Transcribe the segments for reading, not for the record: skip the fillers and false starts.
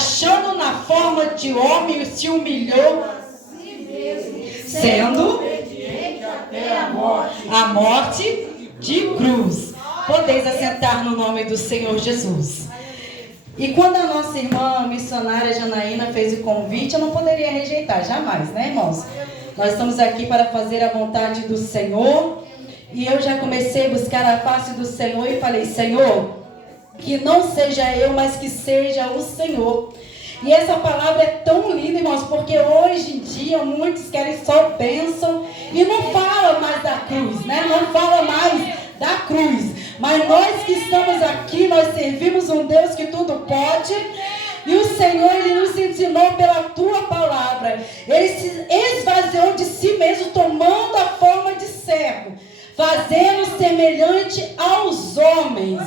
achando na forma de homem, se humilhou, sendo obediente até a morte de cruz. Podeis assentar no nome do Senhor Jesus. E quando a nossa irmã missionária Janaína fez o convite, eu não poderia rejeitar, jamais, né, irmãos? Nós estamos aqui para fazer a vontade do Senhor. E eu já comecei a buscar a face do Senhor e falei: Senhor, que não seja eu, mas que seja o Senhor. E essa palavra é tão linda, irmãos, porque hoje em dia muitos querem só bênção e não falam mais da cruz, né? Não falam mais da cruz. Mas nós que estamos aqui, nós servimos um Deus que tudo pode. E o Senhor, Ele nos ensinou pela Tua palavra. Ele se esvaziou de si mesmo, tomando a forma de servo, fazendo semelhante aos homens.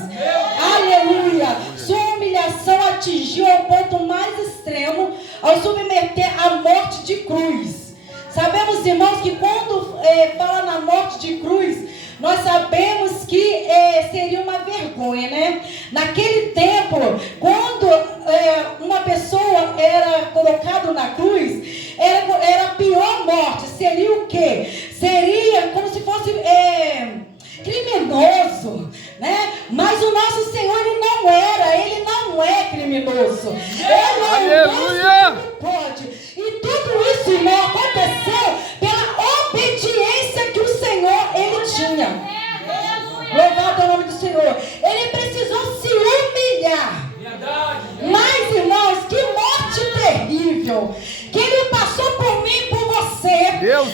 Aleluia! Sua humilhação atingiu ao ponto mais extremo, ao submeter à morte de cruz. Sabemos, irmãos, que quando fala na morte de cruz, nós sabemos que seria uma vergonha, né? Naquele tempo, quando uma pessoa era colocada na cruz, era a pior morte. Seria o quê? Seria como se fosse criminoso, né? Mas o nosso Senhor, Ele não é criminoso. Ele é o Deus que pode. E tudo isso, irmão, aconteceu pela obediência que o Senhor, Ele tinha. Louvado é o nome do Senhor. Ele precisou se humilhar. Mas, irmãos, que morte terrível que Ele passou por mim e por você.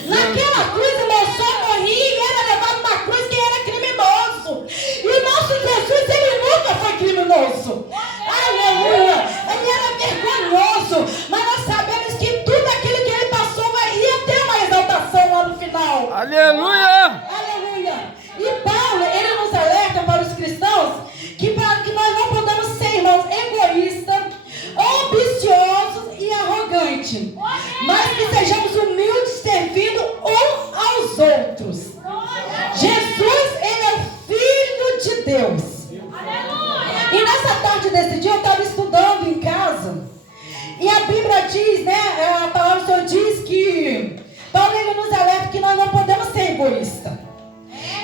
Naquela cruz, irmão, só morria e era levado na cruz quem era criminoso. E o nosso Jesus, Ele nunca foi criminoso. Aleluia! Ele era vergonhoso. Mas nós sabemos que tudo aquilo que Ele passou ia ter uma exaltação lá no final. Aleluia! Aleluia! E Paulo, ele nos alerta para os cristãos que nós não podemos ser, irmãos, egoístas, ambiciosos e arrogantes, mas que sejamos humildes, servindo uns aos outros. Jesus, Ele é o Filho de Deus. E nessa tarde desse dia eu estava estudando em casa, e a Bíblia diz, né, a palavra do Senhor diz que Paulo, ele nos alerta que nós não podemos ser egoístas.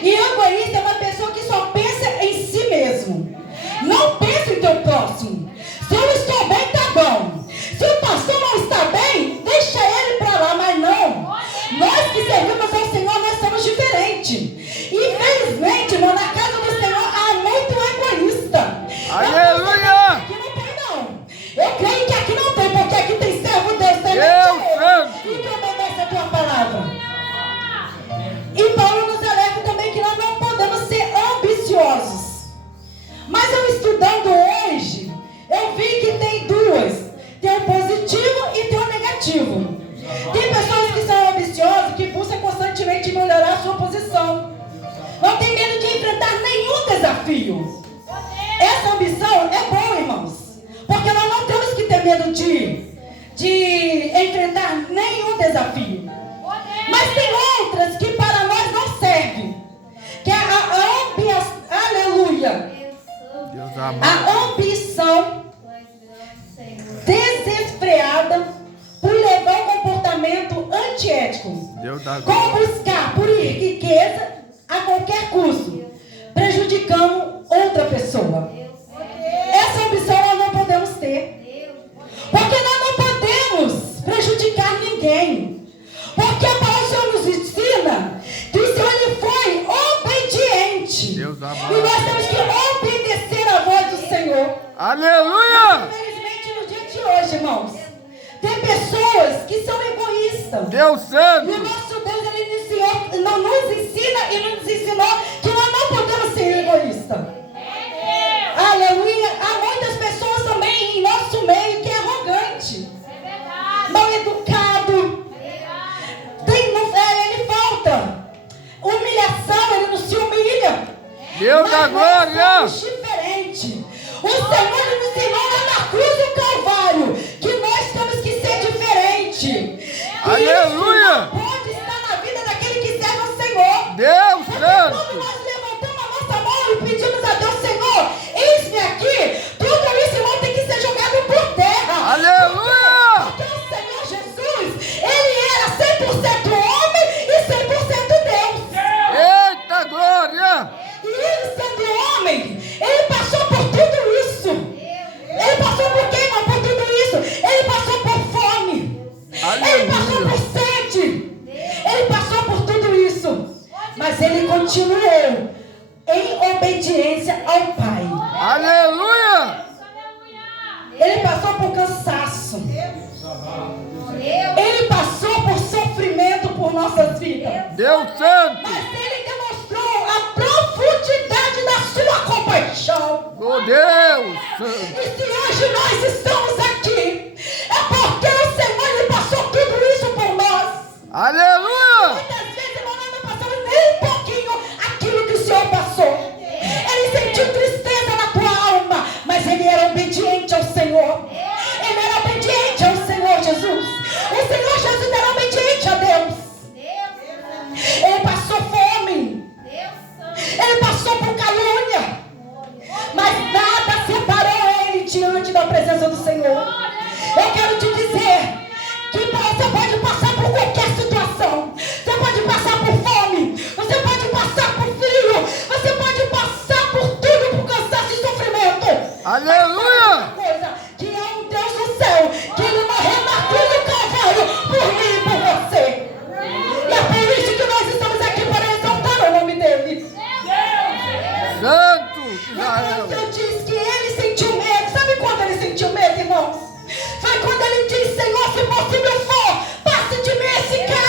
E egoísta é uma pessoa que só pensa em si mesmo. Não pensa em teu próximo. Se eu estou bem, tá bom. Se o pastor não está bem, deixa ele para lá. Mas não. Nós que servimos ao Senhor, nós somos diferentes. Infelizmente, irmão, na casa do Senhor há muito egoísta. Aleluia! Aqui não tem, não. Eu creio que aqui não tem, porque aqui tem servo Deus, tem Santo. e que obedece a tua palavra. E Paulo nos alerta também que nós não podemos ser ambiciosos. Mas eu estudando hoje, eu vi que tem duas. Tem o positivo e tem o negativo. Tem pessoas que são ambiciosas, que buscam constantemente melhorar a sua posição. Não tem medo de enfrentar nenhum desafio. Essa ambição é boa, irmãos. Porque nós não temos que ter medo de enfrentar nenhum desafio. Mas tem outras que para nós não servem. Que é a ambição. Aleluia. A ambição desesperada por levar um comportamento antiético. Como buscar por riqueza a qualquer custo, prejudicando outra pessoa. Essa ambição nós não podemos ter. Porque nós não podemos prejudicar ninguém. Porque a palavra do Senhor nos ensina que o Senhor, Ele foi obediente. E nós temos que obedecer a voz do Senhor. Aleluia! Mas, infelizmente, no dia de hoje, irmãos, tem pessoas que são egoístas. Deus Santo! E o nosso Deus, Ele não nos ensina e nos ensinou que nós não podemos ser egoístas. Aleluia! Há muitas pessoas também em nosso meio que é arrogante, mal educado. Ele falta humilhação, ele não se humilha. Deus da glória! Mas diferente. O Senhor nos ensinou lá na cruz do Calvário que nós temos que ser diferente. Aleluia! Isso não pode estar na vida daquele que serve ao Senhor. Deus Santo! Quando nós levantamos a nossa mão e pedimos a Deus, Senhor, eis-me aqui, tudo isso, irmão, tem que ser jogado por terra. Deus Santo. Mas ele demonstrou a profundidade da sua compaixão. Oh, Deus Santo. E se hoje nós estamos aqui, é porque o Senhor ele passou tudo isso por nós. Aleluia. Muitas vezes nós não passamos nem um pouquinho aquilo que o Senhor passou. Ele sentiu tristeza na tua alma, mas ele era obediente ao Senhor. Ele era obediente ao Senhor Jesus. O Senhor Jesus era obediente a Deus. Ele passou fome. Ele passou por calúnia. Mas nada separou ele diante da presença do Senhor.